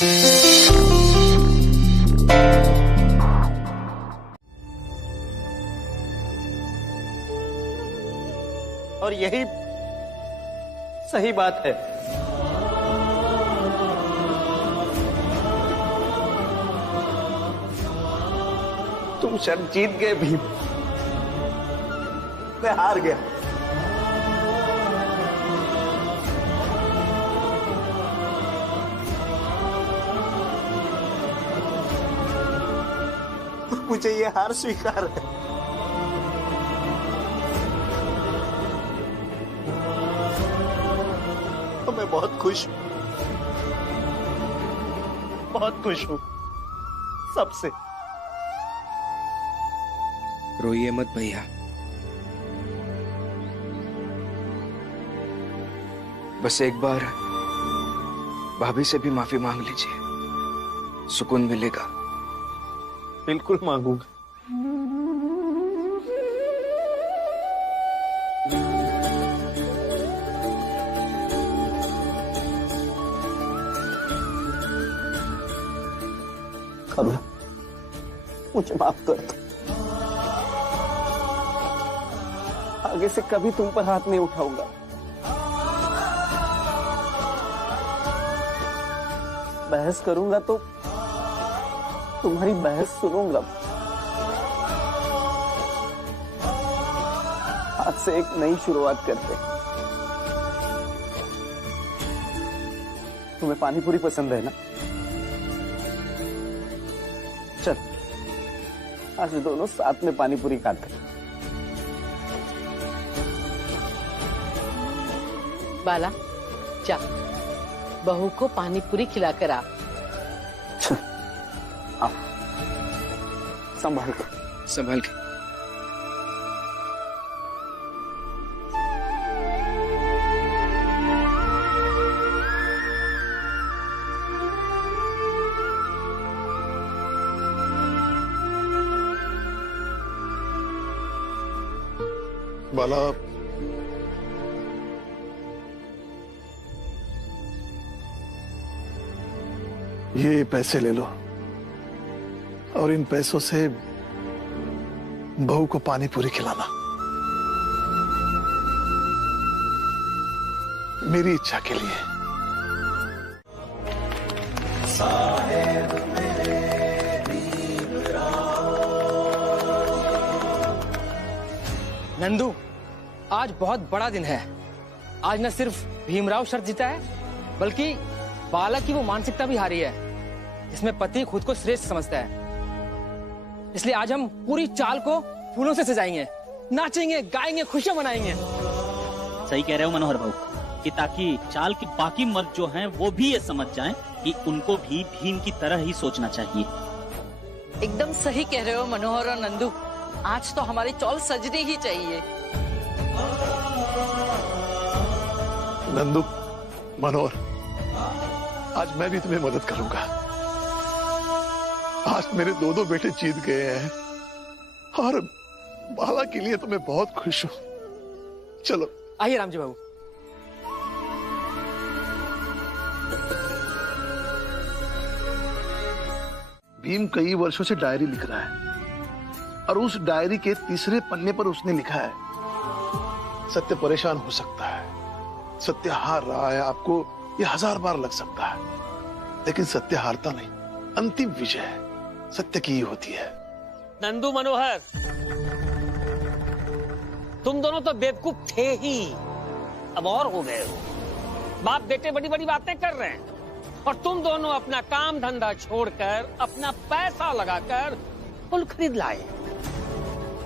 और यही सही बात है। तुम शर्त जीत गए भीम, मैं हार गया। मुझे ये हार स्वीकार है। तो मैं बहुत खुश हूं, बहुत खुश हूं सबसे। रोइए मत भैया, बस एक बार भाभी से भी माफी मांग लीजिए, सुकून मिलेगा। बिल्कुल मांगूंगा। करुणा, मुझे माफ कर दो। आगे से कभी तुम पर हाथ नहीं उठाऊंगा। बहस करूंगा तो तुम्हारी बहस सुनूंगा। आज से एक नई शुरुआत करते। तुम्हें पानी पूरी पसंद है ना? चल, आज दोनों साथ में पानी पूरी खाते। बाला, जा बहू को पानी पूरी खिलाकर आ। संभाल के, संभाल के। बाला, ये पैसे ले लो और इन पैसों से बहू को पानी पूरी खिलाना। मेरी इच्छा के लिए। नंदू, आज बहुत बड़ा दिन है। आज न सिर्फ भीमराव शर्त जीता है, बल्कि बाला की वो मानसिकता भी हारी है जिसमें पति खुद को श्रेष्ठ समझता है। इसलिए आज हम पूरी चाल को फूलों से सजाएंगे, नाचेंगे, गाएंगे, खुशियां मनाएंगे। सही कह रहे हो मनोहर भाऊ, कि ताकि चाल के बाकी मर्द जो हैं वो भी ये समझ जाएं कि उनको भी भीम की तरह ही सोचना चाहिए। एकदम सही कह रहे हो मनोहर और नंदू। आज तो हमारी चौल सजनी ही चाहिए। नंदू, मनोहर, आज मैं भी तुम्हें मदद करूंगा। आज मेरे दो बेटे जीत गए हैं और बाला के लिए तो मैं बहुत खुश हूं। चलो आइए रामजी बाबू। भीम कई वर्षों से डायरी लिख रहा है और उस डायरी के तीसरे पन्ने पर उसने लिखा है, सत्य परेशान हो सकता है, सत्य हार रहा है, आपको ये 1000 बार लग सकता है, लेकिन सत्य हारता नहीं, अंतिम विजय सत्य की ही होती है। नंदू, मनोहर, तुम दोनों तो बेवकूफ थे ही, अब और हो गए हो। बाप बेटे बड़ी बड़ी बातें कर रहे हैं और तुम दोनों अपना काम धंधा छोड़कर, अपना पैसा लगाकर फूल खरीद लाए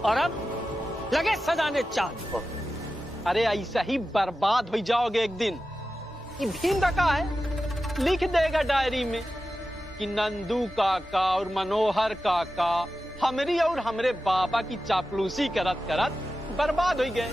और अब लगे सजाने चांद को। अरे ऐसा ही बर्बाद हो जाओगे एक दिन। कि भीम का कहा है, लिख देगा डायरी में कि नंदू काका और मनोहर काका हमरी और हमरे बाबा की चापलूसी करत करत बर्बाद हो गए।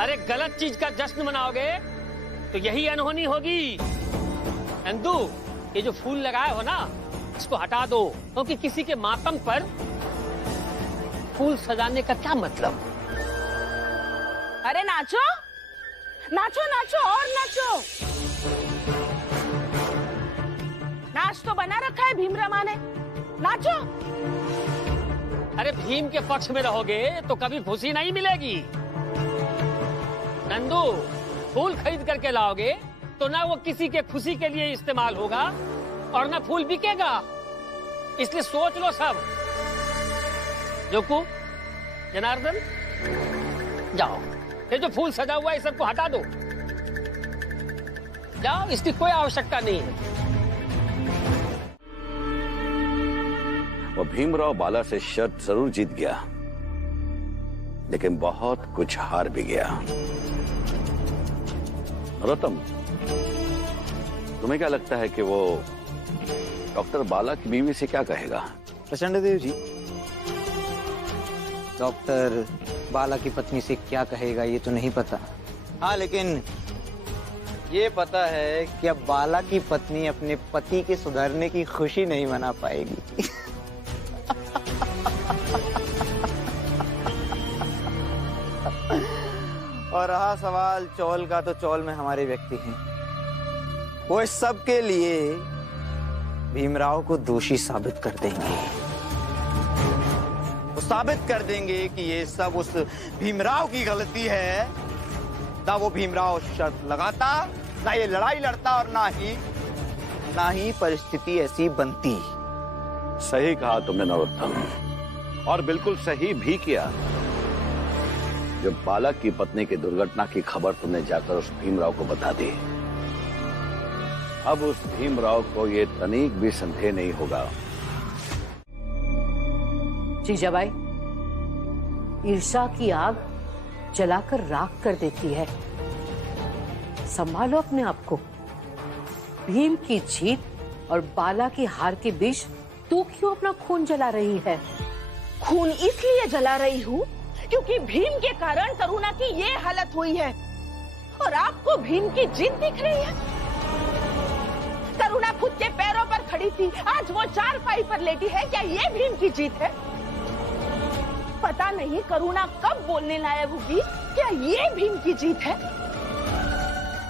अरे गलत चीज का जश्न मनाओगे तो यही अनहोनी होगी। नंदू, ये जो फूल लगाए हो ना, इसको हटा दो, क्योंकि किसी के मातम पर फूल सजाने का क्या मतलब। अरे नाचो नाचो नाचो और नाचो। नाच तो बना रखा है भीमरामा ने, नाचो। अरे भीम के पक्ष में रहोगे तो कभी खुशी नहीं मिलेगी। नंदू, फूल खरीद करके लाओगे तो ना वो किसी के खुशी के लिए इस्तेमाल होगा और ना फूल बिकेगा। इसलिए सोच लो सब। जोकू, जनार्दन, जाओ, ये जो फूल सजा हुआ है सबको हटा दो। जाओ, इसकी कोई आवश्यकता नहीं है। वो भीमराव बाला से शर्त जरूर जीत गया, लेकिन बहुत कुछ हार भी गया। नरोत्तम, तुम्हें क्या लगता है कि वो डॉक्टर बाला की बीवी से क्या कहेगा? प्रचंड देव जी, डॉक्टर बाला की पत्नी से क्या कहेगा ये तो नहीं पता। हाँ, लेकिन ये पता है कि अब बाला की पत्नी अपने पति के सुधरने की खुशी नहीं मना पाएगी। और रहा सवाल चौल का, तो चौल में हमारे व्यक्ति हैं। वो इस सब के लिए भीमराव को दोषी साबित कर देंगे। वो साबित कर देंगे कि ये सब उस भीमराव की गलती है। ना वो भीमराव शर्त लगाता, ना ये लड़ाई लड़ता, और ना ही परिस्थिति ऐसी बनती। सही कहा तुमने नरोत्तम, और बिल्कुल सही भी किया। जब बाला की पत्नी की दुर्घटना की खबर तुमने जाकर उस भीमराव को बता दी, अब उस भीमराव को ये तनिक भी संदेह नहीं होगा। जीजाबाई, ईर्ष्या की आग जलाकर राख कर देती है। संभालो अपने आप को। भीम की जीत और बाला की हार के बीच तू क्यों अपना खून जला रही है? खून इसलिए जला रही हूँ क्योंकि भीम के कारण करुणा की ये हालत हुई है, और आपको भीम की जीत दिख रही है। करुणा खुद के पैरों पर खड़ी थी, आज वो चारपाई पर लेटी है। क्या ये भीम की जीत है? पता नहीं करुणा कब बोलने लायक होगी। क्या ये भीम की जीत है?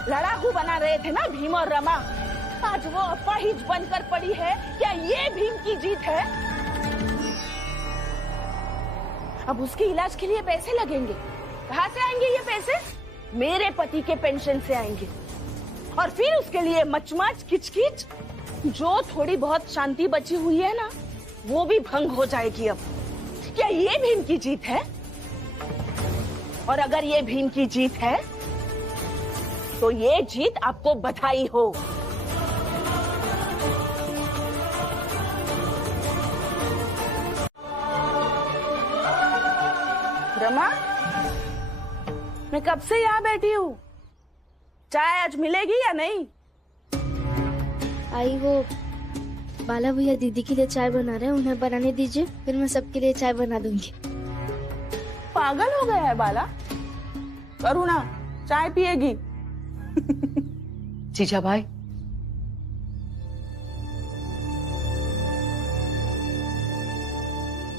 लड़ाकू बना रहे थे ना भीम और रमा, आज वो अपाहिज बनकर पड़ी है। क्या ये भीम की जीत है? अब उसके इलाज के लिए पैसे लगेंगे। कहाँ से आएंगे ये पैसे? मेरे पति के पेंशन से आएंगे। और फिर उसके लिए मचमच किचकिच, जो थोड़ी बहुत शांति बची हुई है ना, वो भी भंग हो जाएगी अब। क्या ये भीम की जीत है? और अगर ये भीम की जीत है तो ये जीत आपको बधाई हो। रमा, मैं कब से यहाँ बैठी हूँ। चाय आज मिलेगी या नहीं? आई, वो बाला भैया दीदी के लिए चाय बना रहे हैं, उन्हें बनाने दीजिए, फिर मैं सबके लिए चाय बना दूंगी। पागल हो गया है बाला? करुणा चाय पिएगी? जीजाबाई,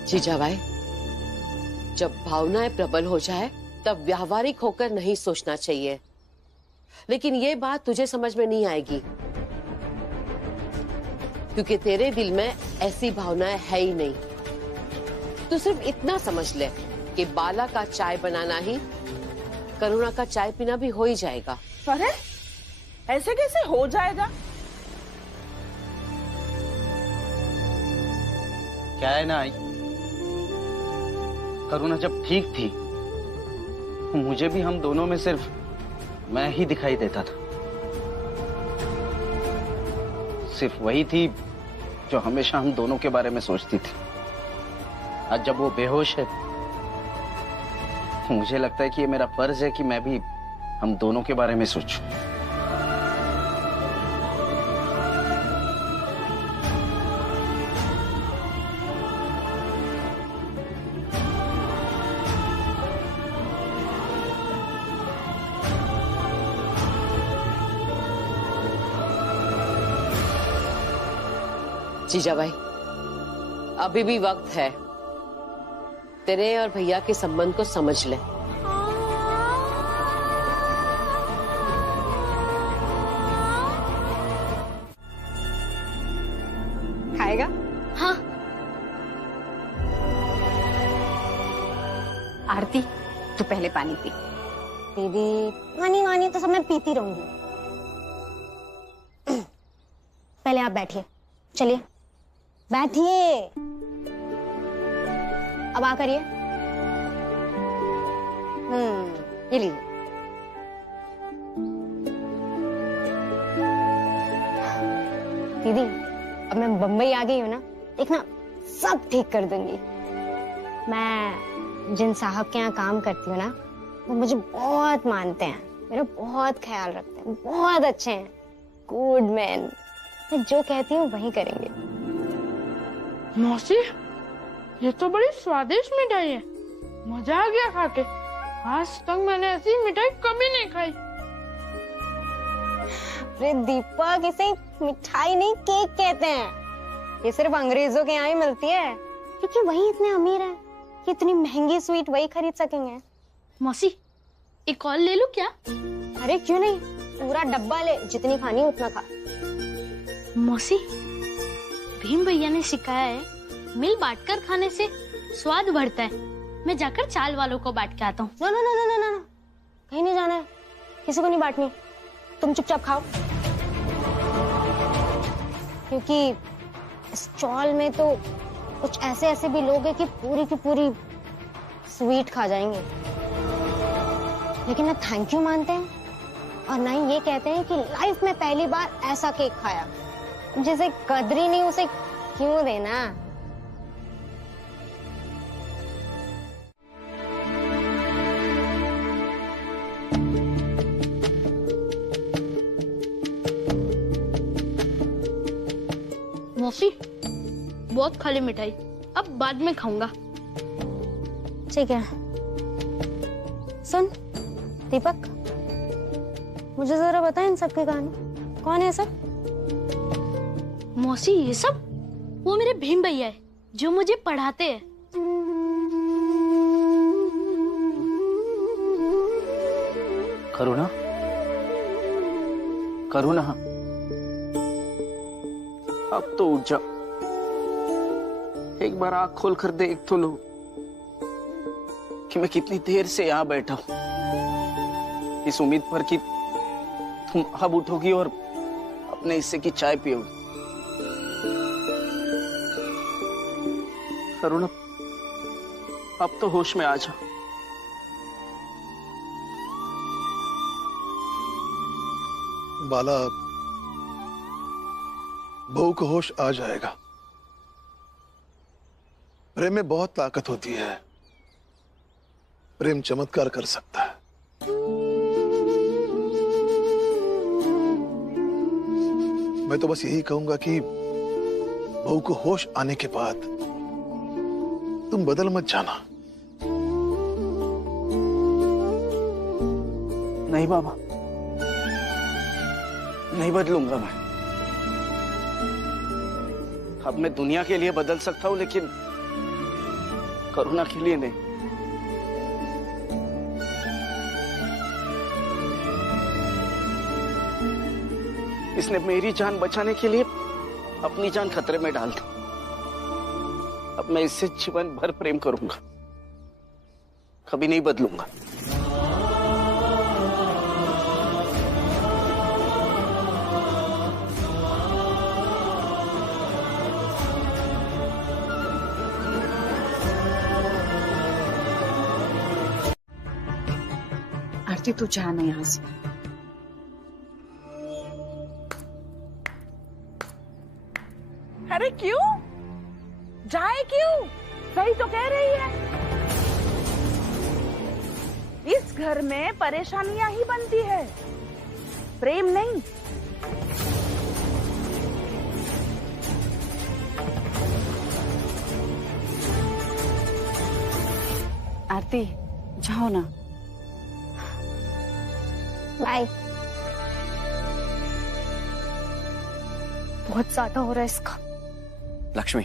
जीजाबाई, जब भावनाएं प्रबल हो जाए तब व्यावहारिक होकर नहीं सोचना चाहिए। लेकिन ये बात तुझे समझ में नहीं आएगी, क्योंकि तेरे दिल में ऐसी भावनाएं है ही नहीं। तू सिर्फ इतना समझ ले कि बाला का चाय बनाना ही करुणा का चाय पीना भी हो ही जाएगा। अरे ऐसे कैसे हो जाएगा? क्या है ना, करुणा जब ठीक थी, मुझे भी हम दोनों में सिर्फ मैं ही दिखाई देता था। सिर्फ वही थी जो हमेशा हम दोनों के बारे में सोचती थी। आज जब वो बेहोश है, मुझे लगता है कि ये मेरा फर्ज है कि मैं भी हम दोनों के बारे में सोचूं। जीजा भाई, अभी भी वक्त है, तेरे और भैया के संबंध को समझ ले। खाएगा? हाँ। आरती, तू पहले पानी पी। दीदी, पानी वानी तो सब मैं पीती रहूंगी। पहले आप बैठिए, चलिए बैठिए। अब आ करिए। ये लीजिए। दीदी, अब मैं बम्बई आ गई हूँ ना, एक ना सब ठीक कर दूंगी। मैं जिन साहब के यहाँ काम करती हूँ ना, वो मुझे बहुत मानते हैं, मेरा बहुत ख्याल रखते हैं, बहुत अच्छे हैं, गुड मैन। मैं जो कहती हूँ वही करेंगे। मौसी, ये तो बड़ी स्वादिष्ट मिठाई है, मजा आ गया खा के। आज तक मैंने ऐसी मिठाई कभी नहीं खाई। अरे दीपक, इसे मिठाई नहीं केक कहते हैं। ये सिर्फ अंग्रेजों के यहाँ ही मिलती है, क्योंकि वही इतने अमीर हैं कि इतनी महंगी स्वीट वही खरीद सकेंगे। मौसी, एक और ले लूं क्या? अरे क्यों नहीं, पूरा डब्बा ले, जितनी खानी उतना खा। मौसी, भीम भैया ने सिखाया है, मिल बांटकर खाने से स्वाद बढ़ता है। मैं जाकर चाल वालों को बांट के आता हूँ। No no no no no no, कहीं नहीं जाना है, किसी को नहीं बांटनी, तुम चुपचाप खाओ। क्योंकि इस स्टॉल में तो कुछ ऐसे ऐसे भी लोग हैं कि पूरी की पूरी स्वीट खा जाएंगे, लेकिन ना थैंक यू मानते हैं और ना ही ये कहते हैं कि लाइफ में पहली बार ऐसा केक खाया। जिसे कदर ही नहीं उसे क्यों देना। मौसी, बहुत खा ली मिठाई, अब बाद में खाऊंगा। ठीक है। सुन दीपक, मुझे जरा बता इन सब की कहानी, कौन है सब? मौसी, ये सब वो मेरे भीम भैया है, जो मुझे पढ़ाते हैं। करुणा, करुणा, अब तो उठ जा, एक बार आंख खोल कर देख तो लो कि मैं कितनी देर से यहाँ बैठा हूं, इस उम्मीद पर कि तुम अब उठोगी और अपने हिस्से की चाय पियोगी। करुणा, अब तो होश में आ जा। बाला, बहू को होश आ जाएगा। प्रेम में बहुत ताकत होती है, प्रेम चमत्कार कर सकता है। मैं तो बस यही कहूंगा कि बहू को होश आने के बाद तुम बदल मत जाना। नहीं बाबा, नहीं बदलूंगा मैं। अब मैं दुनिया के लिए बदल सकता हूं, लेकिन करुणा के लिए नहीं। इसने मेरी जान बचाने के लिए अपनी जान खतरे में डाल दी। अब मैं इससे जीवन भर प्रेम करूंगा, कभी नहीं बदलूंगा। आरती, तू जाना यहां से। अरे क्यों जाए, क्यों? सही तो कह रही है। इस घर में परेशानियां ही बनती है, प्रेम नहीं। आरती, जाओ ना। बाय। बहुत ज्यादा हो रहा है इसका। लक्ष्मी,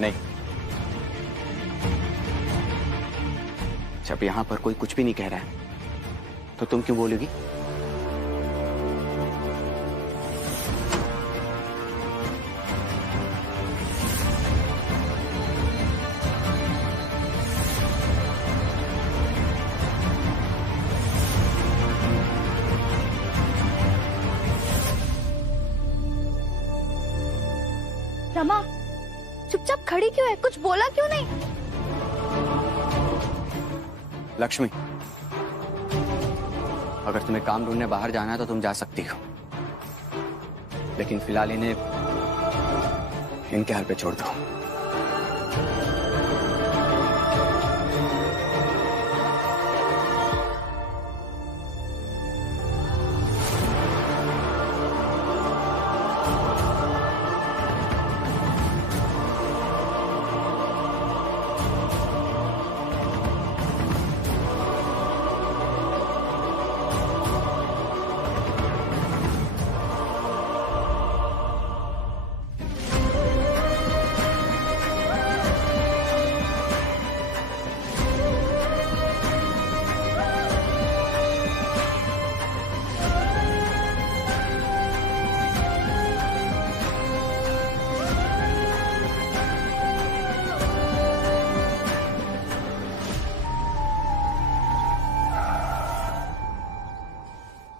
नहीं, जब यहां पर कोई कुछ भी नहीं कह रहा है तो तुम क्यों बोलोगी? रमा, चुपचाप खड़ी क्यों है? कुछ बोला क्यों नहीं? लक्ष्मी, अगर तुम्हें काम ढूंढने बाहर जाना है तो तुम जा सकती हो, लेकिन फिलहाल इन्हें इनके हाल पे छोड़ दो।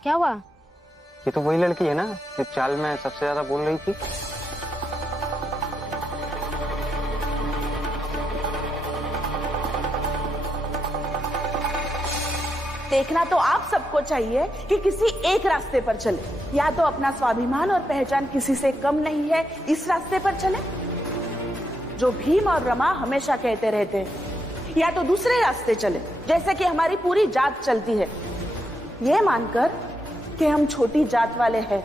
क्या हुआ? ये तो वही लड़की है ना जो चाल में सबसे ज्यादा बोल रही थी। देखना तो आप सबको चाहिए कि किसी एक रास्ते पर चले, या तो अपना स्वाभिमान और पहचान किसी से कम नहीं है इस रास्ते पर चले जो भीम और रमा हमेशा कहते रहते हैं, या तो दूसरे रास्ते चले जैसे कि हमारी पूरी जात चलती है, ये मानकर कि हम छोटी जात वाले हैं।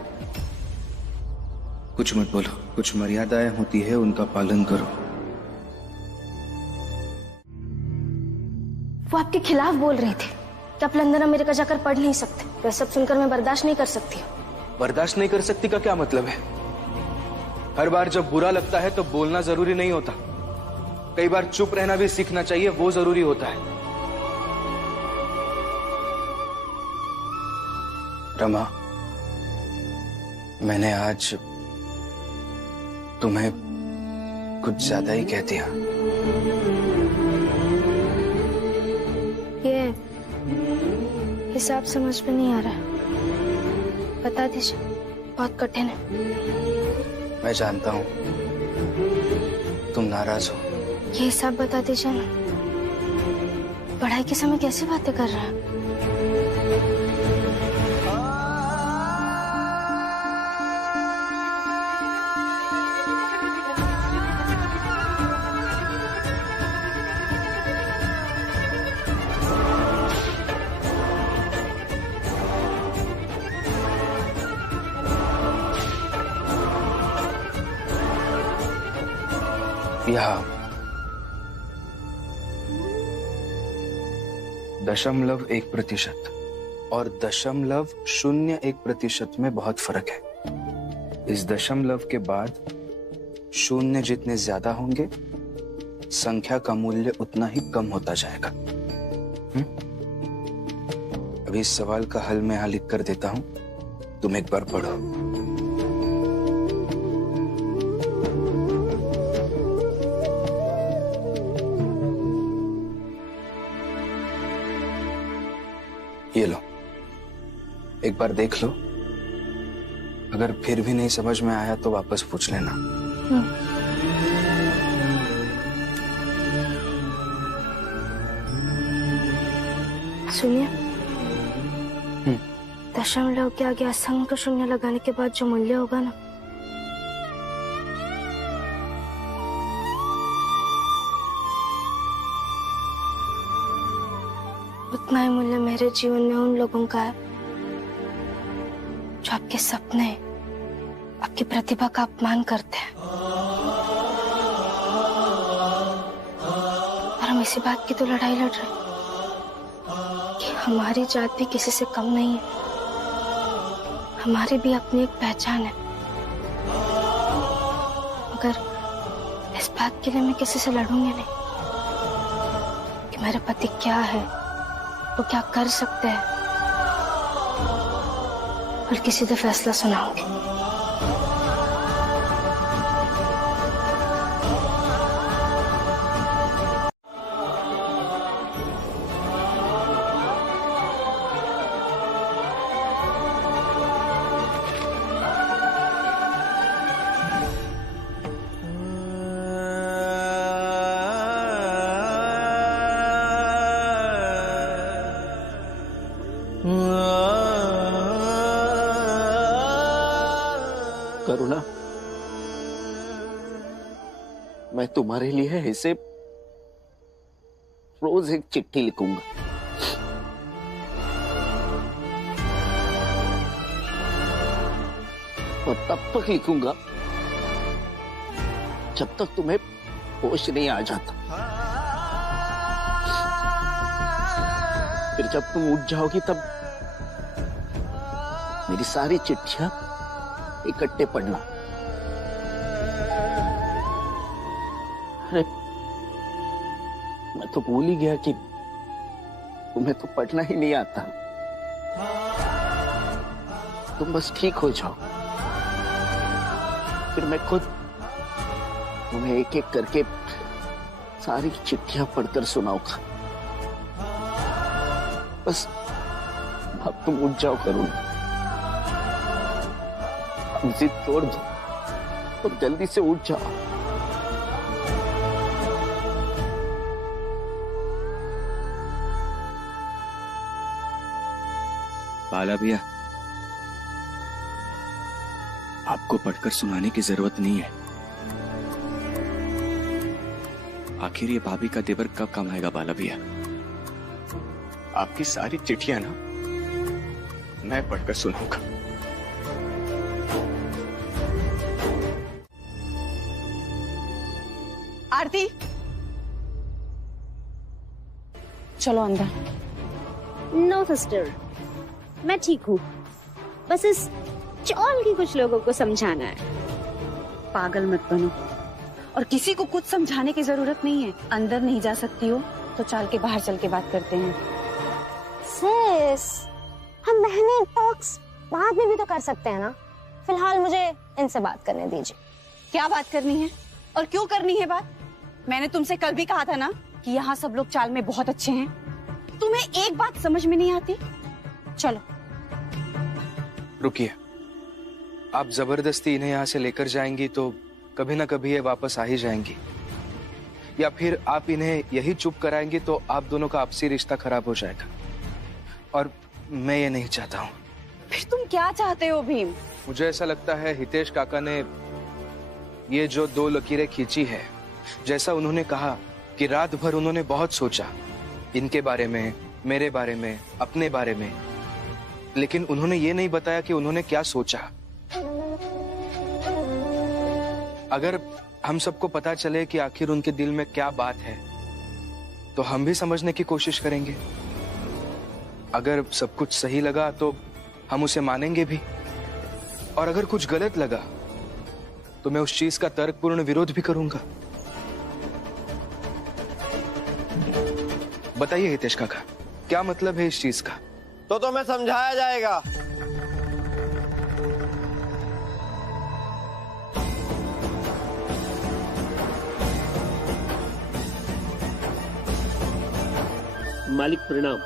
कुछ मत बोलो, कुछ मर्यादाएं होती है उनका पालन करो। वो आपके खिलाफ बोल रही थी कि आप लंदन अमेरिका जाकर पढ़ नहीं सकते। वह सब सुनकर मैं बर्दाश्त नहीं कर सकती। बर्दाश्त नहीं कर सकती का क्या मतलब है? हर बार जब बुरा लगता है तो बोलना जरूरी नहीं होता, कई बार चुप रहना भी सीखना चाहिए, वो जरूरी होता है। रमा, मैंने आज तुम्हें कुछ ज्यादा ही कह दिया। ये हिसाब समझ में नहीं आ रहा है, बता दीजिए, बहुत कठिन है। मैं जानता हूँ तुम नाराज हो। ये हिसाब बता दीजिए ना, पढ़ाई के समय कैसी बातें कर रहा है? यहाँ 0.1% और 0.01% में बहुत फर्क है। इस दशमलव के बाद शून्य जितने ज्यादा होंगे, संख्या का मूल्य उतना ही कम होता जाएगा। अभी इस सवाल का हल मैं यहां लिख कर देता हूं, तुम एक बार पढ़ो। ये लो, एक बार देख लो, अगर फिर भी नहीं समझ में आया तो वापस पूछ लेना। सुनिए, दशमलव के आगे असंख्य शून्य लगाने के बाद जो मूल्य होगा ना, उतना ही मूल्य मेरे जीवन में उन लोगों का है जो आपके सपने, आपकी प्रतिभा का अपमान करते हैं। और हम इसी बात की तो लड़ाई लड़ रहे हैं कि हमारी जात भी किसी से कम नहीं है, हमारी भी अपनी एक पहचान है। मगर इस बात के लिए मैं किसी से लड़ूंगी नहीं कि मेरे पति क्या है, वो क्या कर सकते हैं, बल्कि सीधे फैसला सुनाऊंगी। करुणा, मैं तुम्हारे लिए ऐसे रोज एक चिट्ठी लिखूंगा। और तब तक लिखूंगा जब तक तुम्हें होश नहीं आ जाता। फिर जब तुम उठ जाओगी तब मेरी सारी चिट्ठियां इकट्ठे पढ़ना। अरे मैं तो भूल ही गया कि तुम्हें तो पढ़ना ही नहीं आता। तुम बस ठीक हो जाओ, फिर मैं खुद तुम्हें एक एक करके सारी चिट्ठियां पढ़कर सुनाऊंगा। बस अब तुम उठ जाओ करुणा, जिद तोड़ दो और जल्दी से उठ जाओ। बाला भैया, आपको पढ़कर सुनाने की जरूरत नहीं है। आखिर ये भाभी का देवर कब काम आएगा बाला भैया? आपकी सारी चिट्ठियां ना मैं पढ़कर सुनाऊंगा। आरती, चलो अंदर। नो सिस्टर, मैं ठीक हूँ। बस इस चौल की कुछ लोगों को समझाना है। पागल मत बनो, और किसी को कुछ समझाने की जरूरत नहीं है। अंदर नहीं जा सकती हो तो चल के बाहर चल के बात करते हैं। सिस, हम बहनें टॉक्स बाद में भी तो कर सकते हैं ना। फिलहाल मुझे इनसे बात करने दीजिए। क्या बात करनी है और क्यों करनी है बात? मैंने तुमसे कल भी कहा था ना कि यहाँ सब लोग चाल में बहुत अच्छे हैं। तुम्हें एक बात समझ में नहीं आती? चलो रुकिए, आप जबरदस्ती इन्हें यहाँ से लेकर जाएंगी तो कभी ना कभी ये वापस आ ही जाएंगी, या फिर आप इन्हें यही चुप कराएंगी तो आप दोनों का आपसी रिश्ता खराब हो जाएगा, और मैं ये नहीं चाहता हूँ। फिर तुम क्या चाहते हो भीम? मुझे ऐसा लगता है हितेश काका ने ये जो 2 लकीरें खींची है, जैसा उन्होंने कहा कि रात भर उन्होंने बहुत सोचा इनके बारे में, मेरे बारे में, अपने बारे में, लेकिन उन्होंने ये नहीं बताया कि उन्होंने क्या सोचा। अगर हम सबको पता चले कि आखिर उनके दिल में क्या बात है तो हम भी समझने की कोशिश करेंगे। अगर सब कुछ सही लगा तो हम उसे मानेंगे भी, और अगर कुछ गलत लगा तो मैं उस चीज का तर्कपूर्ण विरोध भी करूंगा। बताइए हितेश काका, क्या मतलब है इस चीज का? तो तुम्हें समझाया जाएगा। मालिक प्रणाम।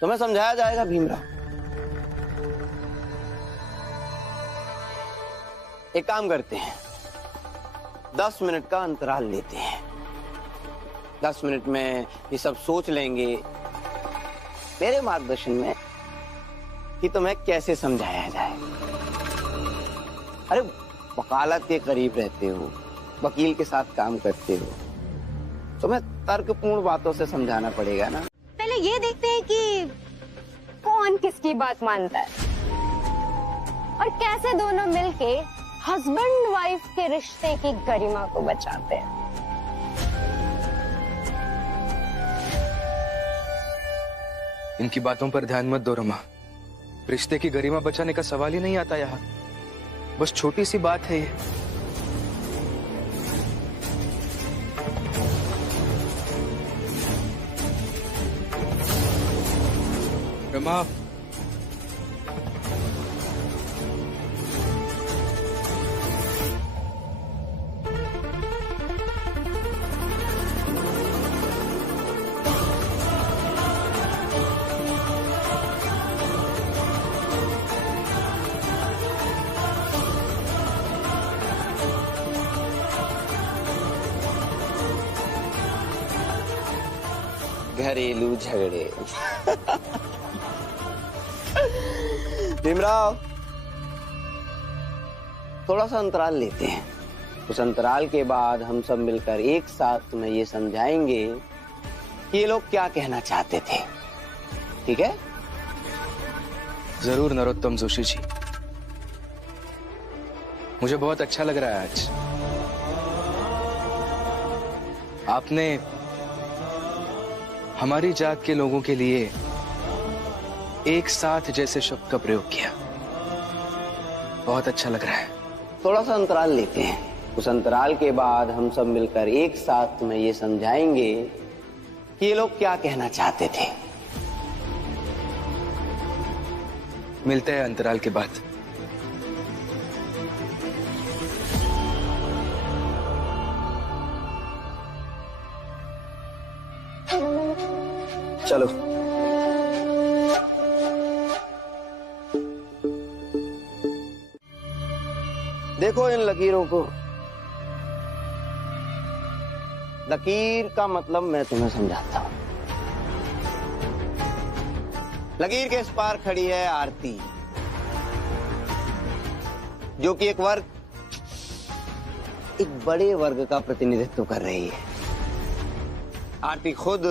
तुम्हें समझाया जाएगा भीमराव। एक काम करते हैं, 10 मिनट का अंतराल लेते हैं। 10 मिनट में ये सब सोच लेंगे मेरे मार्गदर्शन में कि तुम्हें कैसे समझाया जाए। अरे वकालत के करीब रहते हो, वकील के साथ काम करते हो, तुम्हें तर्कपूर्ण बातों से समझाना पड़ेगा ना। पहले ये देखते हैं कि कौन किसकी बात मानता है और कैसे दोनों मिलके हस्बैंड वाइफ के रिश्ते की गरिमा को बचाते हैं। इनकी बातों पर ध्यान मत दो रमा, रिश्ते की गरिमा बचाने का सवाल ही नहीं आता यहाँ। बस छोटी सी बात है ये। रमा, घरेलू झगड़े। भीमराव, थोड़ा सा अंतराल लेते हैं। उस अंतराल के बाद हम सब मिलकर एक साथ तुम्हें ये समझाएंगे कि ये लोग क्या कहना चाहते थे। ठीक है? जरूर नरोत्तम जोशी जी, मुझे बहुत अच्छा लग रहा है आज। आपने हमारी जात के लोगों के लिए एक साथ जैसे शब्द का प्रयोग किया, बहुत अच्छा लग रहा है। थोड़ा सा अंतराल लेते हैं। उस अंतराल के बाद हम सब मिलकर एक साथ तुम्हें ये समझाएंगे कि ये लोग क्या कहना चाहते थे। मिलते हैं अंतराल के बाद। चलो। देखो इन लकीरों को। लकीर का मतलब मैं तुम्हें समझाता हूं। लकीर के इस पार खड़ी है आरती, जो कि एक बड़े वर्ग का प्रतिनिधित्व कर रही है। आरती खुद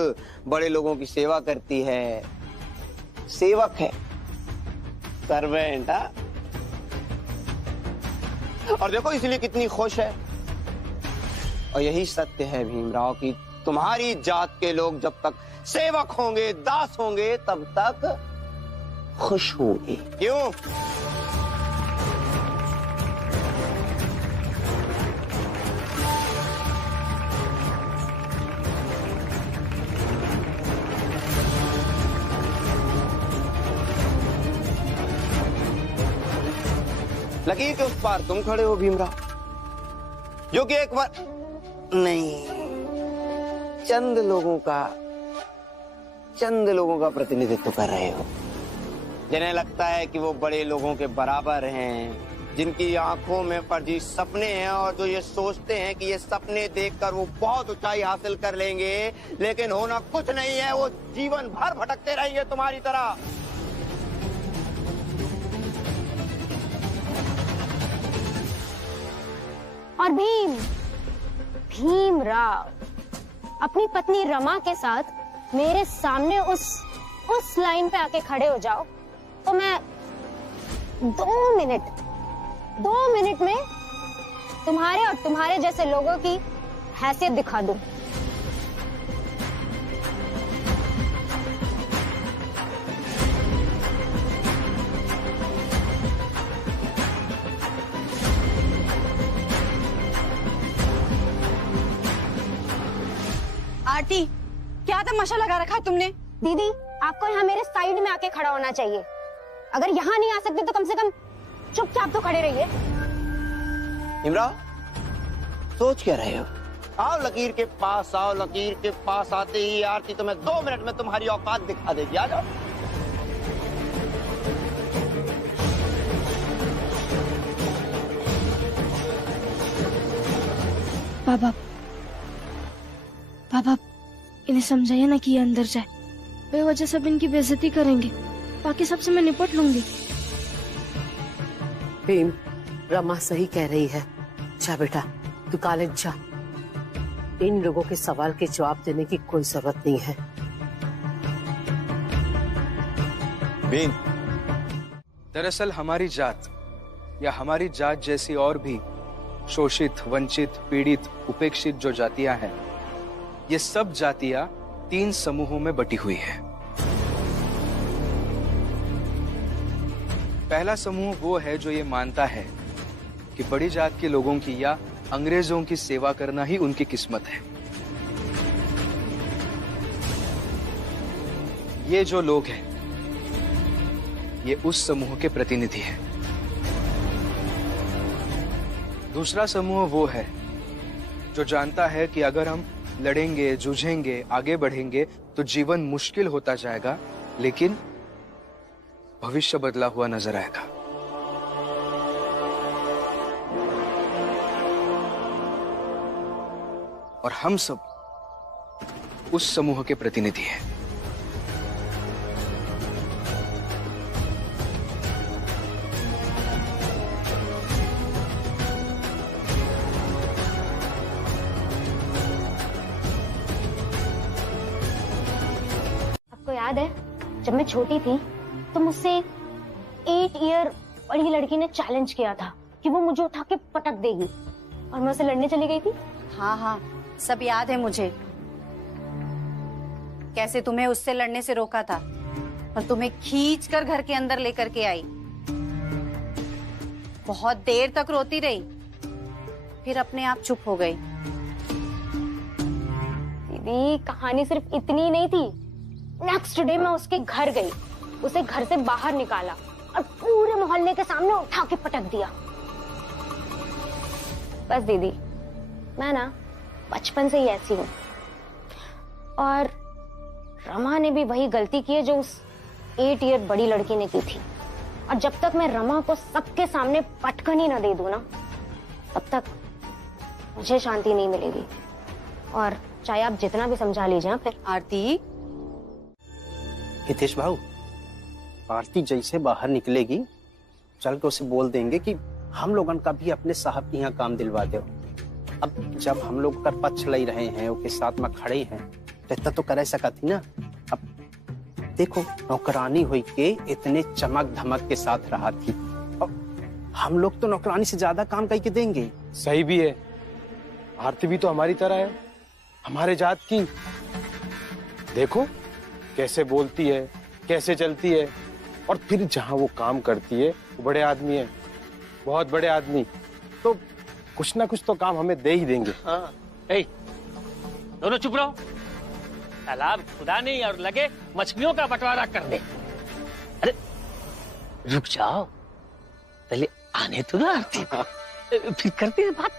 बड़े लोगों की सेवा करती है, सेवक है, सर्वेंट। और देखो इसलिए कितनी खुश है। और यही सत्य है भीमराव कि तुम्हारी जात के लोग जब तक सेवक होंगे, दास होंगे, तब तक खुश होंगे। क्यों? लकीर के उस पार तुम खड़े हो भीमराव, जो कि एक बार नहीं, चंद लोगों का प्रतिनिधित्व कर रहे हो, जिन्हें लगता है कि वो बड़े लोगों के बराबर हैं, जिनकी आंखों में फर्जी सपने हैं और जो ये सोचते हैं कि ये सपने देखकर वो बहुत ऊंचाई हासिल कर लेंगे, लेकिन होना कुछ नहीं है। वो जीवन भर भटकते रहेंगे तुम्हारी तरह। और भीमराव अपनी पत्नी रमा के साथ मेरे सामने उस लाइन पे आके खड़े हो जाओ तो मैं 2 मिनट में तुम्हारे और तुम्हारे जैसे लोगों की हैसियत दिखा दूं। आरती, क्या तमाशा लगा रखा है तुमने? दीदी, आपको यहाँ मेरे साइड में आके खड़ा होना चाहिए। अगर यहाँ नहीं आ सकते तो कम से कम चुपचाप तो खड़े रहिए। इमरान, सोच क्या रहे हो? आओ लकीर के पास आओ। लकीर के पास आते ही आरती तुम्हें 2 मिनट में तुम्हारी औकात दिखा देगी। आ जाओ। बाबा, इन्हें समझाइए ना कि ये अंदर जाए। बेवजह सब इनकी बेइज्जती करेंगे, बाकी सबसे मैं निपट लूंगी। भीम, रमा सही कह रही है। जा बेटा, तू कॉलेज जा। इन लोगों के सवाल के जवाब देने की कोई जरूरत नहीं है। भीम, दरअसल हमारी जात या हमारी जात जैसी और भी शोषित, वंचित, पीड़ित, उपेक्षित जो जातियां हैं, ये सब जातियां 3 समूहों में बटी हुई है। पहला समूह वो है जो ये मानता है कि बड़ी जात के लोगों की या अंग्रेजों की सेवा करना ही उनकी किस्मत है। ये जो लोग हैं, ये उस समूह के प्रतिनिधि हैं। दूसरा समूह वो है जो जानता है कि अगर हम लड़ेंगे, जूझेंगे, आगे बढ़ेंगे तो जीवन मुश्किल होता जाएगा, लेकिन भविष्य बदला हुआ नजर आएगा। और हम सब उस समूह के प्रतिनिधि हैं। आपको याद है जब मैं छोटी थी तो मुझसे 8 ईयर बड़ी लड़की ने चैलेंज किया था कि वो मुझे उठा के पटक देगी और मैं उसे लड़ने चली गई थी। हाँ हाँ, सब याद है मुझे, कैसे तुम्हें उससे लड़ने से रोका था और तुम्हें खींच कर घर के अंदर लेकर के आई। बहुत देर तक रोती रही, फिर अपने आप चुप हो गई। दीदी, कहानी सिर्फ इतनी नहीं थी। नेक्स्ट डे मैं उसके घर गई, उसे घर से बाहर निकाला और पूरे मोहल्ले के सामने उठा के पटक दिया। बस दीदी, मैं ना बचपन से ही ऐसी हूँ। और रमा ने भी वही गलती की है जो उस 8 ईयर बड़ी लड़की ने की थी। और जब तक मैं रमा को सबके सामने पटकन ही ना दे दूं ना, तब तक मुझे शांति नहीं मिलेगी। और चाहे आप जितना भी समझा लीजिए। फिर आरती, हितेश भाऊ, आरती जैसे बाहर निकलेगी चल के उसे बोल देंगे कि हम लोगन का भी अपने साहब के यहाँ काम दिलवा दो। अब जब हम लोग कर पक्ष ले रहे हैं, उसके साथ में खड़े हैं, तो इतना तो कर सका थी ना। अब देखो, नौकरानी हुई के इतने चमक धमक के साथ रहा थी, अब हम लोग तो नौकरानी से ज्यादा काम करके देंगे। सही भी है, आरती भी तो हमारी तरह है, हमारे जात की। देखो कैसे बोलती है, कैसे चलती है, और फिर जहां वो काम करती है वो बड़े आदमी है, बहुत बड़े आदमी, तो कुछ ना कुछ तो काम हमें दे ही देंगे। हाँ। दोनों चुप रहो। तालाब खुदा नहीं और लगे मछलियों का बंटवारा कर दे। अरे रुक जाओ, पहले आने तो ना आरती, फिर करते हैं बात।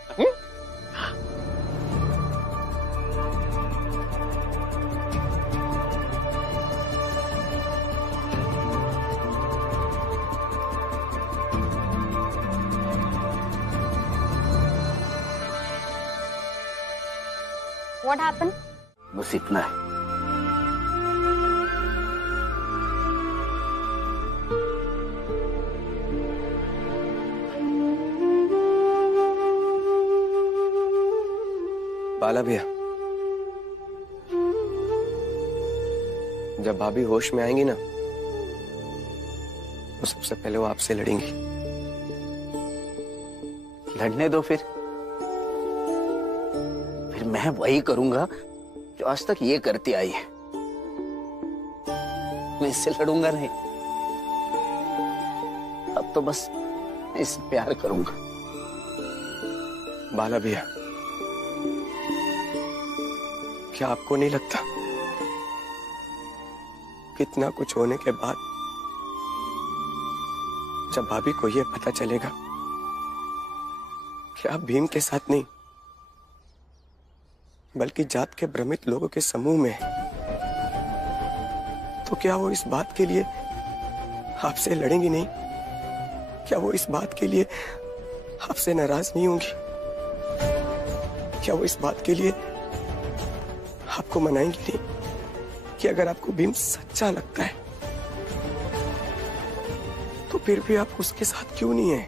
What happened? बस इतना है। बाला भैया, जब भाभी होश में आएंगी ना, तो सबसे पहले वो आपसे लड़ेंगी। लड़ने दो, फिर मैं वही करूंगा जो आज तक ये करती आई है। मैं इससे लड़ूंगा नहीं, अब तो बस इससे प्यार करूंगा। बाला भैया, क्या आपको नहीं लगता कितना कुछ होने के बाद जब भाभी को ये पता चलेगा कि आप भीम के साथ नहीं बल्कि जात के भ्रमित लोगों के समूह में हैं, तो क्या वो इस बात के लिए आपसे लड़ेंगी नहीं? क्या वो इस बात के लिए आपसे नाराज नहीं होंगी? क्या वो इस बात के लिए आपको मनाएंगी नहीं कि अगर आपको भीम सच्चा लगता है तो फिर भी आप उसके साथ क्यों नहीं है?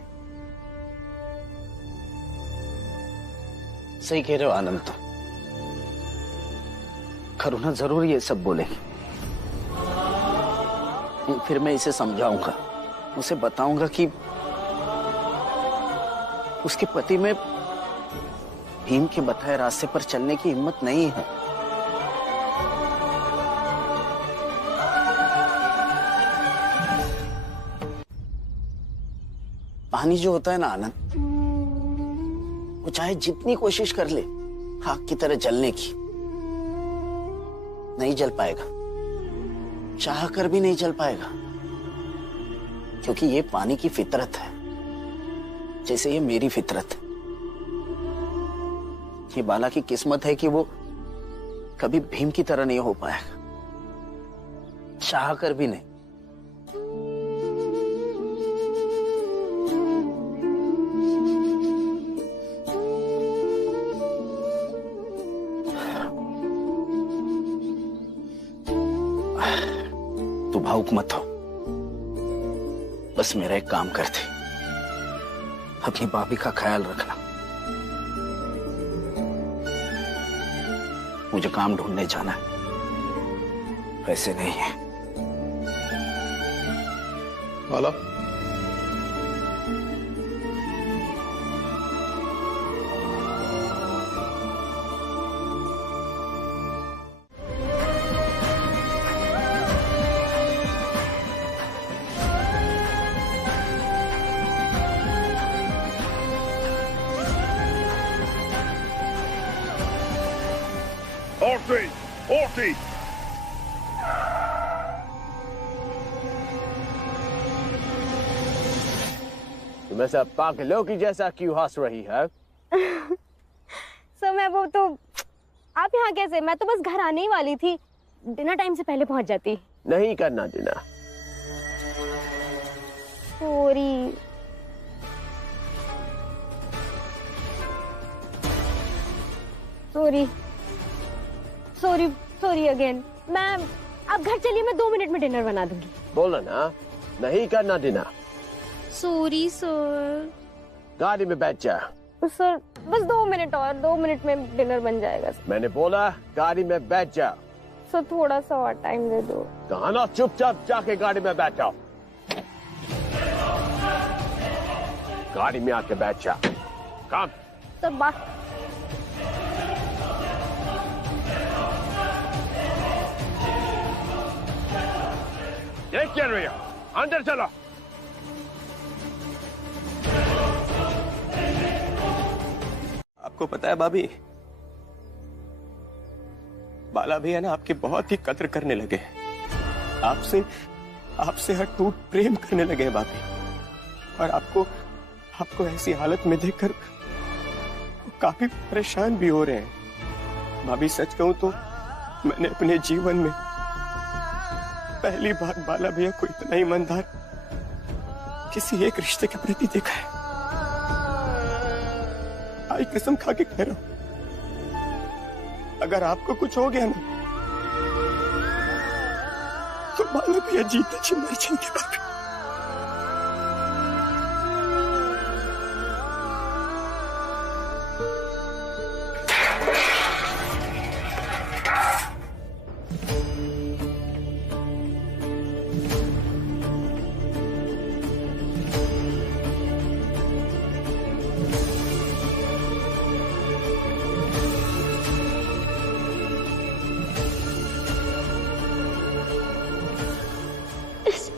सही कह रहे हो आनंद, तो करुणा जरूर ये सब बोलेगी, फिर मैं इसे समझाऊंगा, उसे बताऊंगा कि उसके पति में भीम के बताए रास्ते पर चलने की हिम्मत नहीं है। पानी जो होता है ना आनंद, वो चाहे जितनी कोशिश कर ले आग की तरह जलने की, नहीं जल पाएगा, चाह कर भी नहीं जल पाएगा, क्योंकि ये पानी की फितरत है, जैसे ये मेरी फितरत है। ये बाला की किस्मत है कि वो कभी भीम की तरह नहीं हो पाएगा, चाह कर भी नहीं। तू भावुक मत हो, बस मेरा एक काम कर दे, अपनी भाभी का ख्याल रखना। मुझे काम ढूंढने जाना है, पैसे नहीं है। बाला, Orti! तुम ऐसा पागलों की जैसा क्यों हंस रही है? सर मैं वो तो आप यहाँ कैसे? मैं तो बस घर आने ही वाली थी, डिनर टाइम से पहले पहुंच जाती। नहीं करना dinner. Sorry. Sorry sorry sorry again. मैं आप घर चलिए, मैं 2 मिनट में डिनर बना दूंगी। बोला ना नहीं करना डिनर। Sorry sir. गाड़ी में बैठ जा। सर बस 2 मिनट और, 2 मिनट में डिनर बन जाएगा। मैंने बोला गाड़ी में बैठ जा। सर थोड़ा सा और टाइम दे दो। कहा ना चुपचाप जाके गाड़ी में बैठ जाओ। गाड़ी में आके बैठ जा। काम। सर बात ये क्या रही हो? अंदर चलो। आपको पता है भाभी, बाला भैया ना आपकी बहुत ही कद्र करने लगे, आपसे अटूट प्रेम करने लगे भाभी। और आपको ऐसी हालत में देखकर काफी परेशान भी हो रहे हैं भाभी। सच कहूं तो मैंने अपने जीवन में पहली बार बाला भैया को इतना ईमानदार किसी एक रिश्ते के प्रति देखा है। आई कसम खा के कह रहा हूं, अगर आपको कुछ हो गया ना तो बाला भैया जीते जी मर जाएंगे भाभी।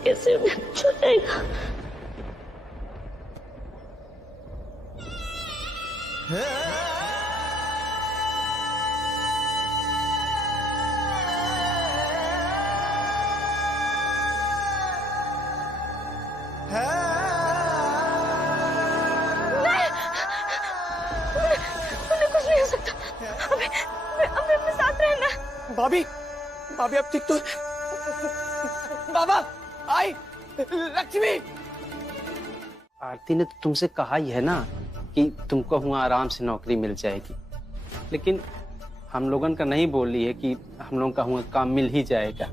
कैसे चलेगा? कुछ नहीं हो सकता। अबे अपने साथ रहना। भाभी अब ठीक तो? बाबा आई लक्ष्मी। आरती ने तो तुमसे कहा ही है ना कि तुमको वहाँ आराम से नौकरी मिल जाएगी, लेकिन हम लोगों का नहीं बोल रही है कि हम लोगों का वहाँ काम मिल ही जाएगा।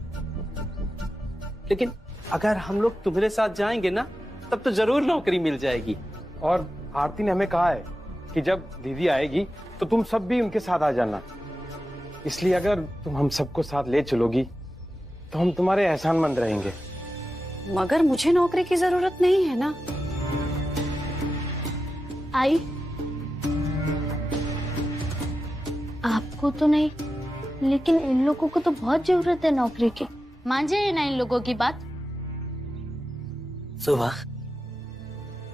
लेकिन अगर हम लोग तुम्हारे साथ जाएंगे ना तब तो जरूर नौकरी मिल जाएगी। और आरती ने हमें कहा है कि जब दीदी आएगी तो तुम सब भी उनके साथ आ जाना। इसलिए अगर तुम हम सबको साथ ले चलोगी तो हम तुम्हारे एहसानमंद रहेंगे। मगर मुझे नौकरी की जरूरत नहीं है ना। आई आपको तो नहीं, लेकिन इन लोगों को तो बहुत जरूरत है नौकरी की। मान जाइए ना इन लोगों की बात। सुबह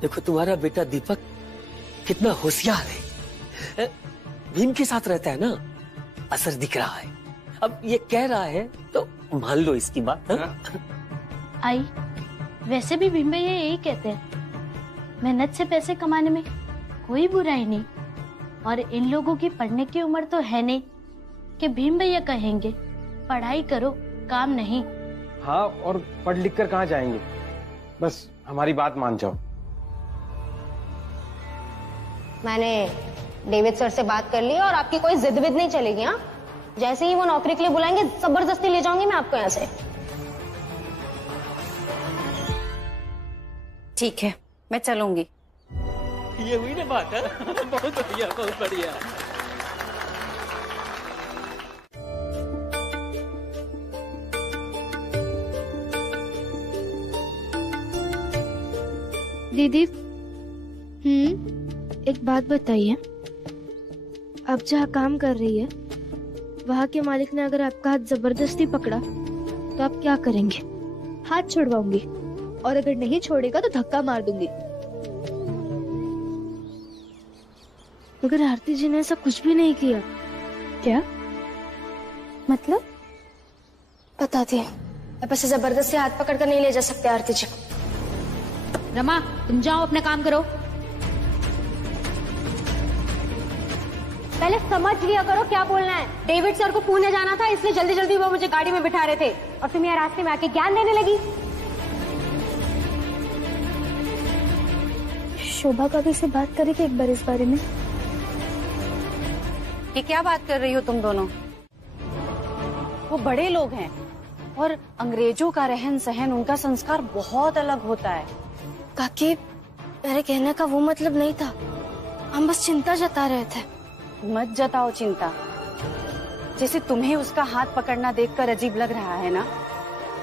देखो तुम्हारा बेटा दीपक कितना होशियार है, भीम के साथ रहता है ना, असर दिख रहा है। अब ये कह रहा है तो मान लो इसकी बात। आई, वैसे भी भीम भैया यही कहते हैं, मेहनत से पैसे कमाने में कोई बुराई नहीं। और इन लोगों की पढ़ने की उम्र तो है नहीं कि भीम भैया कहेंगे पढ़ाई करो, काम नहीं। हाँ, और पढ़ लिख कर कहाँ जाएंगे, बस हमारी बात मान जाओ। मैंने डेविड सर से बात कर ली और आपकी कोई जिद विद नहीं चलेगी। हाँ, जैसे ही वो नौकरी के लिए बुलाएंगे जबरदस्ती ले जाऊंगी मैं आपको यहाँ से। ठीक है, मैं चलूंगी। ये हुई ना बात है। बहुत बढ़िया, बहुत बढ़िया। दीदी, एक बात बताइए, आप जहाँ काम कर रही है वहाँ के मालिक ने अगर आपका हाथ जबरदस्ती पकड़ा तो आप क्या करेंगे? हाथ छुड़वाऊंगी, और अगर नहीं छोड़ेगा तो धक्का मार दूंगी। मगर आरती जी ने ऐसा कुछ भी नहीं किया। क्या मतलब? बताती है, अब ऐसे जबरदस्ती हाथ पकड़ कर नहीं ले जा सकते आरती जी को। रमा, तुम जाओ अपना काम करो। पहले समझ लिया करो क्या बोलना है। डेविड सर को पुणे जाना था, इसलिए जल्दी जल्दी वो मुझे गाड़ी में बिठा रहे थे और तुम यहाँ रास्ते में आके ज्ञान देने लगी। शोभा भाभी से बात करी थी एक बार इस बारे में। ये क्या बात कर रही हो तुम दोनों? वो बड़े लोग हैं और अंग्रेजों का रहन सहन, उनका संस्कार बहुत अलग होता है। काकी, मेरे कहने का वो मतलब नहीं था, हम बस चिंता जता रहे थे। मत जताओ चिंता। जैसे तुम्हें उसका हाथ पकड़ना देखकर अजीब लग रहा है ना,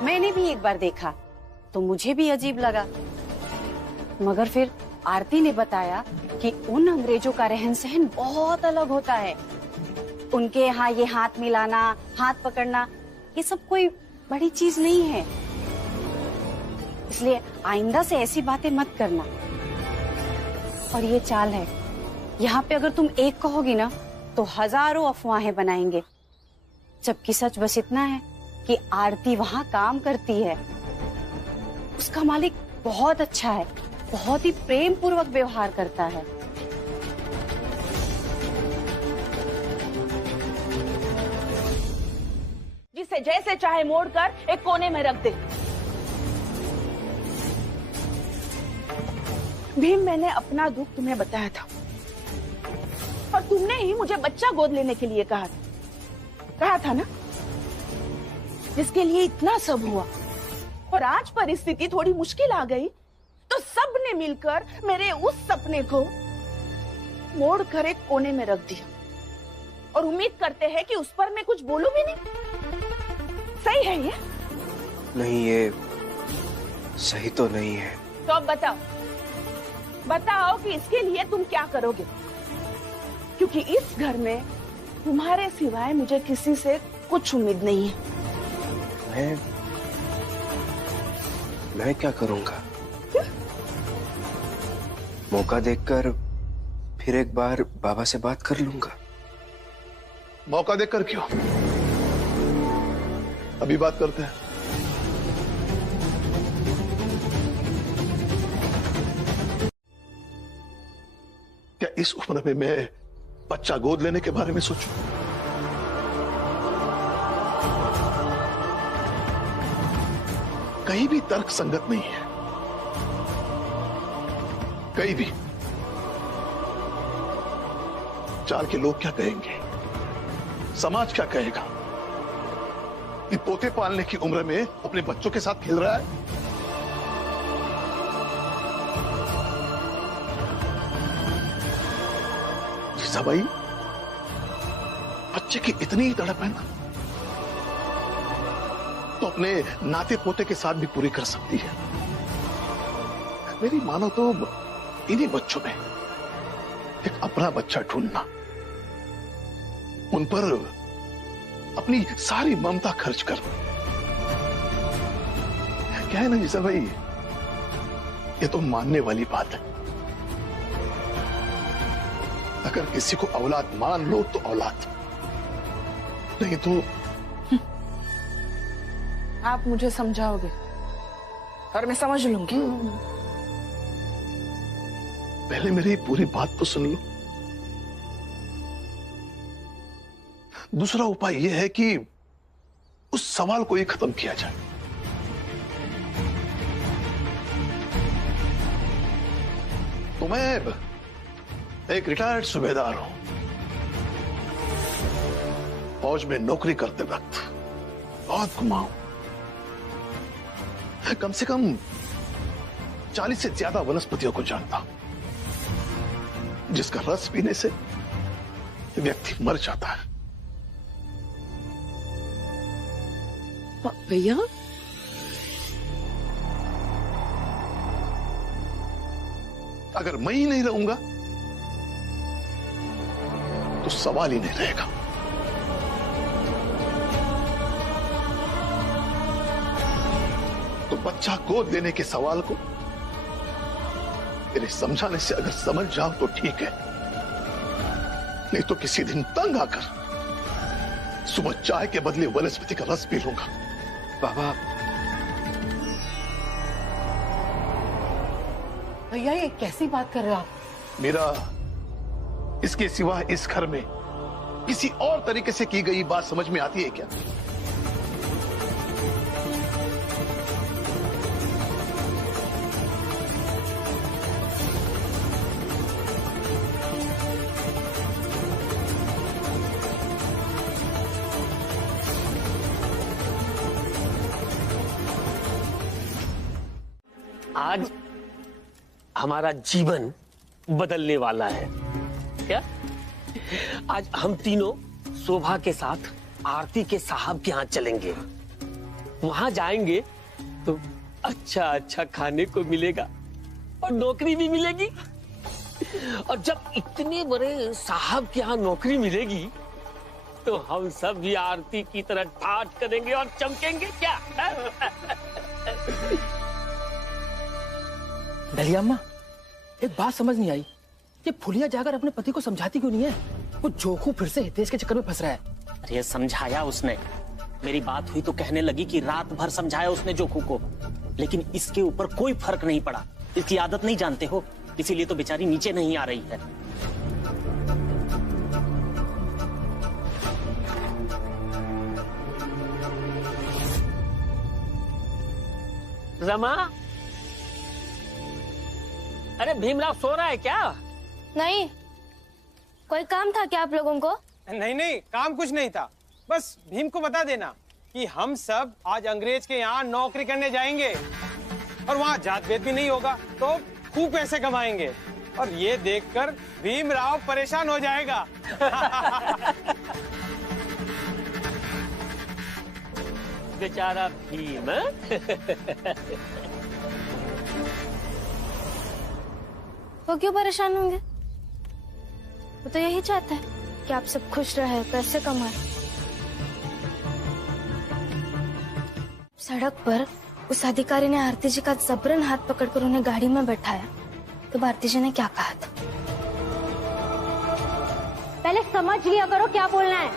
मैंने भी एक बार देखा तो मुझे भी अजीब लगा। मगर फिर आरती ने बताया कि उन अंग्रेजों का रहन सहन बहुत अलग होता है। उनके यहाँ ये हाथ मिलाना, हाथ पकड़ना, ये सब कोई बड़ी चीज नहीं है। इसलिए आइंदा से ऐसी बातें मत करना। और ये चाल है, यहाँ पे अगर तुम एक कहोगी ना तो हजारों अफवाहें बनाएंगे, जबकि सच बस इतना है कि आरती वहाँ काम करती है। उसका मालिक बहुत अच्छा है, बहुत ही प्रेम पूर्वक व्यवहार करता है। जिसे जैसे चाहे मोड़कर एक कोने में रख दे। भीम, मैंने अपना दुख तुम्हें बताया था और तुमने ही मुझे बच्चा गोद लेने के लिए कहा था ना, जिसके लिए इतना सब हुआ। और आज परिस्थिति थोड़ी मुश्किल आ गई तो सबने मिलकर मेरे उस सपने को मोड़कर एक कोने में रख दिया और उम्मीद करते हैं कि उस पर मैं कुछ बोलूं भी नहीं। सही है ये? नहीं, ये सही तो नहीं है। तो अब बताओ कि इसके लिए तुम क्या करोगे, क्योंकि इस घर में तुम्हारे सिवाय मुझे किसी से कुछ उम्मीद नहीं है। मैं क्या करूंगा? मौका देखकर फिर एक बार बाबा से बात कर लूंगा। मौका देखकर क्यों? अभी बात करते हैं। क्या इस उम्र में मैं बच्चा गोद लेने के बारे में सोचूं? कहीं भी तर्क संगत नहीं है, कहीं भी। चाल के लोग क्या कहेंगे, समाज क्या कहेगा? कि पोते पालने की उम्र में अपने बच्चों के साथ खेल रहा है। भाई, बच्चे की इतनी ही तड़प है ना, तो अपने नाते पोते के साथ भी पूरी कर सकती है। मेरी मानो तो इन्हीं बच्चों में एक अपना बच्चा ढूंढना, उन पर अपनी सारी ममता खर्च करना। क्या है ना जिसा भाई, ये तो मानने वाली बात है, अगर किसी को औलाद मान लो तो औलाद, नहीं तो आप मुझे समझाओगे और मैं समझ लूंगी। पहले मेरी पूरी बात तो सुन लो। दूसरा उपाय यह है कि उस सवाल को ही खत्म किया जाए। तो मैं एक रिटायर्ड सूबेदार हूं। फौज में नौकरी करते वक्त बहुत घुमा हूं। कम से कम 40 से ज्यादा वनस्पतियों को जानता हूं जिसका रस पीने से व्यक्ति मर जाता है। भैया, अगर मैं ही नहीं रहूंगा तो सवाल ही नहीं रहेगा। तो बच्चा गोद लेने के सवाल को मेरे समझाने से अगर समझ जाओ तो ठीक है, नहीं तो किसी दिन तंग आकर सुबह चाय के बदले वनस्पति का रस पी लूंगा। बाबा, भैया ये कैसी बात कर रहे हो आप? मेरा इसके सिवा इस घर में किसी और तरीके से की गई बात समझ में आती है क्या? आज हमारा जीवन बदलने वाला है। क्या आज हम तीनों शोभा के साथ आरती के साहब के यहाँ चलेंगे। वहां जाएंगे तो अच्छा अच्छा खाने को मिलेगा और नौकरी भी मिलेगी। और जब इतने बड़े साहब के यहाँ नौकरी मिलेगी तो हम सब भी आरती की तरह ठाठ करेंगे और चमकेंगे। क्या दलिया अम्मा, एक बात समझ नहीं आई, ये फुलिया जाकर अपने पति को समझाती क्यों नहीं है? वो जोखू फिर से हितेश के चक्कर में फंस रहा है। अरे समझाया उसने, मेरी बात हुई तो कहने लगी कि रात भर समझाया उसने जोखू को, लेकिन इसके ऊपर कोई फर्क नहीं पड़ा। इसकी आदत नहीं जानते हो, इसीलिए तो बेचारी नीचे नहीं आ रही है। रमा, अरे भीमराव सो रहा है क्या? नहीं, कोई काम था क्या आप लोगों को? नहीं नहीं, काम कुछ नहीं था। बस भीम को बता देना कि हम सब आज अंग्रेज के यहाँ नौकरी करने जाएंगे और वहाँ जात भेद भी नहीं होगा, तो खूब पैसे कमाएंगे। और ये देखकर भीमराव परेशान हो जाएगा। बेचारा भीम। वो क्यों परेशान होंगे? वो तो यही चाहता है कि आप सब खुश रहे, पैसे कमाए। सड़क पर उस अधिकारी ने आरती जी का जबरन हाथ पकड़कर उन्हें गाड़ी में बैठाया, तो भारती जी ने क्या कहा था? पहले समझ लिया करो क्या बोलना है।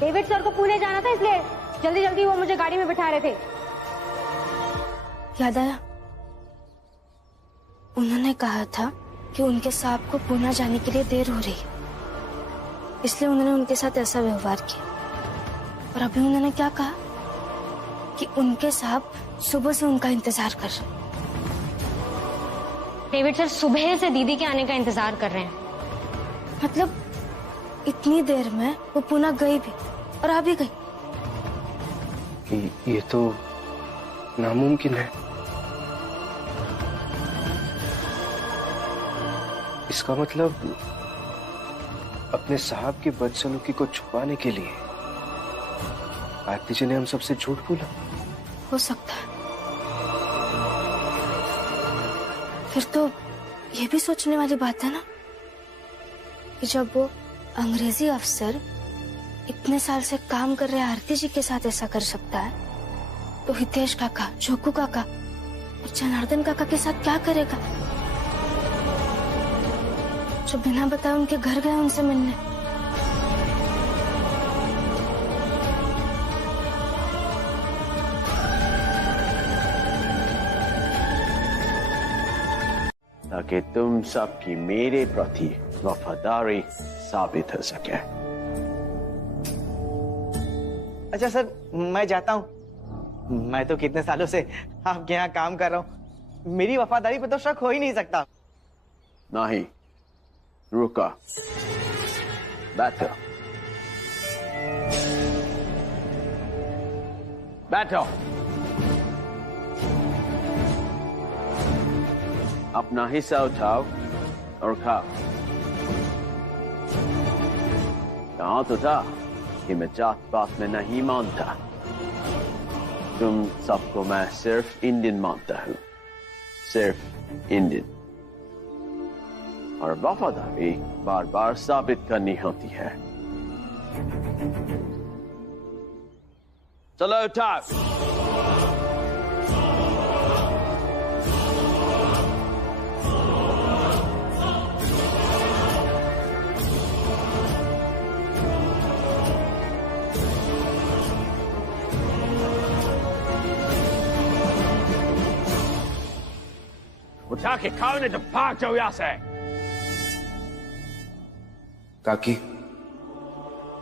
डेविड सर को पुणे जाना था, इसलिए जल्दी जल्दी वो मुझे गाड़ी में बिठा रहे थे। याद आया? उन्होंने कहा था कि उनके साहब को पुणे जाने के लिए देर हो रही है, इसलिए उन्होंने उनके साथ ऐसा व्यवहार किया। और अभी उन्होंने क्या कहा कि उनके साहब सुबह से उनका इंतजार कर रहे हैं। डेविड सर सुबह से दीदी के आने का इंतजार कर रहे हैं। मतलब इतनी देर में वो पुणे गई भी और आ भी गई। ये तो नामुमकिन है। इसका मतलब अपने साहब की बदसलूकी को छुपाने के लिए आरती जी ने हम सबसे झूठ बोला। हो सकता है। फिर तो ये भी सोचने वाली बात है ना कि जब वो अंग्रेजी अफसर इतने साल से काम कर रहे आरती जी के साथ ऐसा कर सकता है, तो हितेश काका, जोकू काका और जनार्दन काका के साथ क्या करेगा? जो बिना बताए उनके घर गए उनसे मिलने। ताकि तुम सबकी मेरे प्रति वफादारी साबित हो सके। अच्छा सर, मैं जाता हूँ। मैं तो कितने सालों से आपके यहाँ काम कर रहा हूँ, मेरी वफादारी पे तो शक हो ही नहीं सकता। नहीं, रुका, बैठो बैठो। अपना हिस्सा उठाओ और खाओ। कहा तो था कि मैं जात पात में नहीं मानता। तुम सबको मैं सिर्फ इंडियन मानता हूँ, सिर्फ इंडियन। और वफादारी बार बार साबित करनी होती है। चलो उठाओ। उठा के खाओ नहीं तो भाग जाओ यहां से। काकी,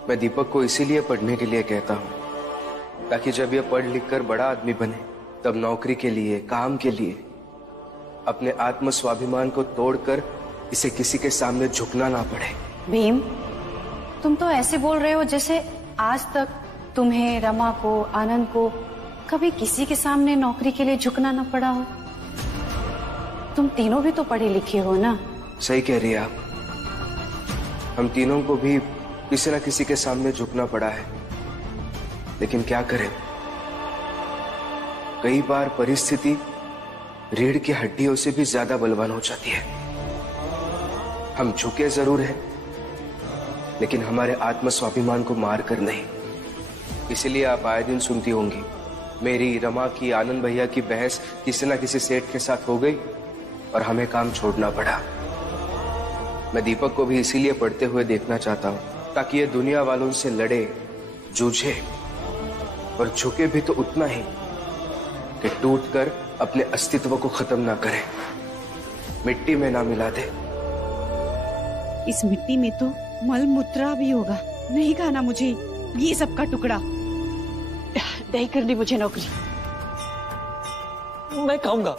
मैं दीपक को इसीलिए पढ़ने के लिए कहता हूं ताकि जब यह पढ़ लिख कर बड़ा आदमी बने तब नौकरी के लिए, काम के लिए अपने आत्म स्वाभिमान को तोड़कर इसे किसी के सामने झुकना ना पड़े। भीम, तुम तो ऐसे बोल रहे हो जैसे आज तक तुम्हें, रमा को, आनंद को कभी किसी के सामने नौकरी के लिए झुकना ना पड़ा हो। तुम तीनों भी तो पढ़े लिखे हो ना। सही कह रही है आप। हम तीनों को भी किसी न किसी के सामने झुकना पड़ा है, लेकिन क्या करें, कई बार परिस्थिति रीढ़ की हड्डियों से भी ज्यादा बलवान हो जाती है। हम झुके जरूर हैं, लेकिन हमारे आत्म स्वाभिमान को मार कर नहीं। इसलिए आप आए दिन सुनती होंगी मेरी, रमा की, आनंद भैया की बहस किसी न किसी सेठ के साथ हो गई और हमें काम छोड़ना पड़ा। मैं दीपक को भी इसीलिए पढ़ते हुए देखना चाहता हूं ताकि ये दुनिया वालों से लड़े, जूझे और झुके भी तो उतना ही कि टूटकर अपने अस्तित्व को खत्म ना करे, मिट्टी में ना मिला दे। इस मिट्टी में तो मल मूत्रा भी होगा। नहीं खाना मुझे ये सब का टुकड़ा। नहीं करनी मुझे नौकरी। मैं खाऊंगा,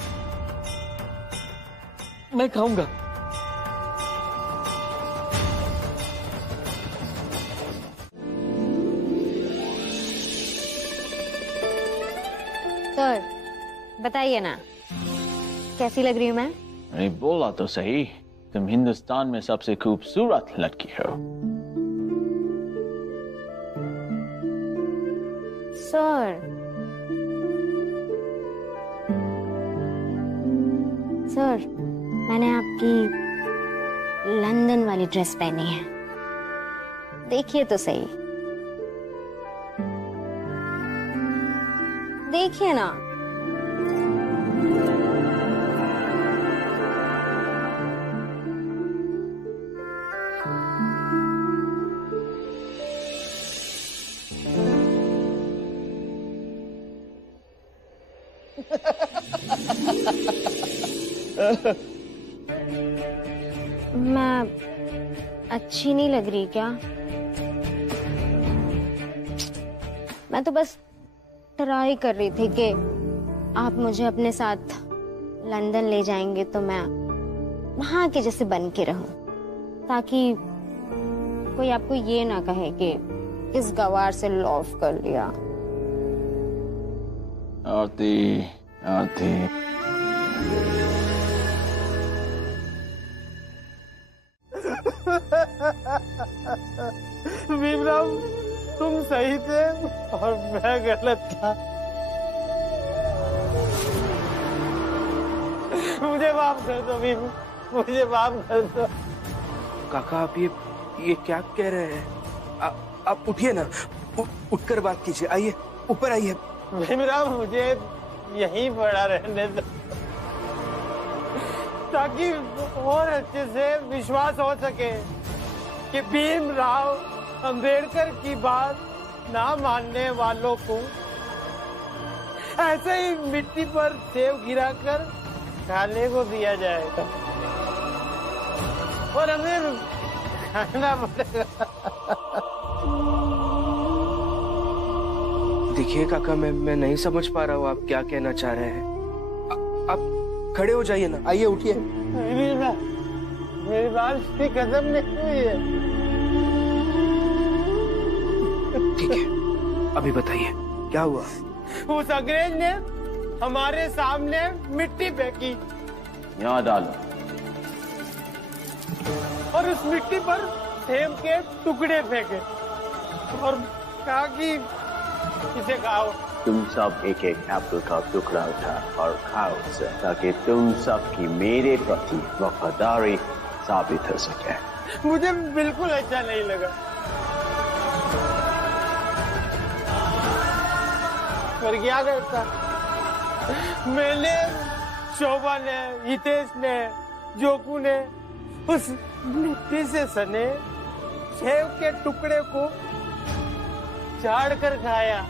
मैं खाऊंगा। सर, बताइए ना, कैसी लग रही हूँ मैं? अरे बोला तो सही, तुम हिंदुस्तान में सबसे खूबसूरत लड़की हो। सर, सर, मैंने आपकी लंदन वाली ड्रेस पहनी है, देखिए तो सही, देखिए ना। मैं अच्छी नहीं लग रही क्या? मैं तो बस ट्राई कर रही थी कि आप मुझे अपने साथ लंदन ले जाएंगे तो मैं वहां के जैसे बन के रहूं, ताकि कोई आपको ये ना कहे कि इस गवार से लव कर लिया। आरती, आरती, भीमराव, तुम सही थे और मैं गलत था। मुझे माफ कर दो भीम, मुझे माफ कर दो। काका, आप ये क्या कह रहे हैं? आप उठिए ना, उठकर बात कीजिए। आइए, ऊपर आइए। भीमराव, मुझे यहीं पड़ा रहने दो। ताकि और अच्छे से विश्वास हो सके कि भीमराव अंबेडकर की बात ना मानने वालों को ऐसे ही मिट्टी पर सेव गिराकर खाने को दिया जाएगा और हमें खाना पड़ेगा। देखिए काका, मैं नहीं समझ पा रहा हूँ आप क्या कहना चाह रहे हैं। आप खड़े हो जाइए ना, आइए उठिए। मेरी बात खत्म नहीं हुई है। ठीक है, अभी बताइए क्या हुआ। उस अंग्रेज ने हमारे सामने मिट्टी फेंकी यहाँ डालो और उस मिट्टी पर सेब के टुकड़े फेंके और कहा कि इसे खाओ। तुम सब एक एक एप्पल का टुकड़ा उठा और खाओ उसे, ताकि तुम सब की मेरे प्रति वफादारी साबित हो सके। मुझे बिल्कुल अच्छा नहीं लगा, पर क्या करता। मैंने, शोभा ने, हितेश ने, जोकू ने उस मिट्टी से सने सेब के टुकड़े को झाड़ कर खाया।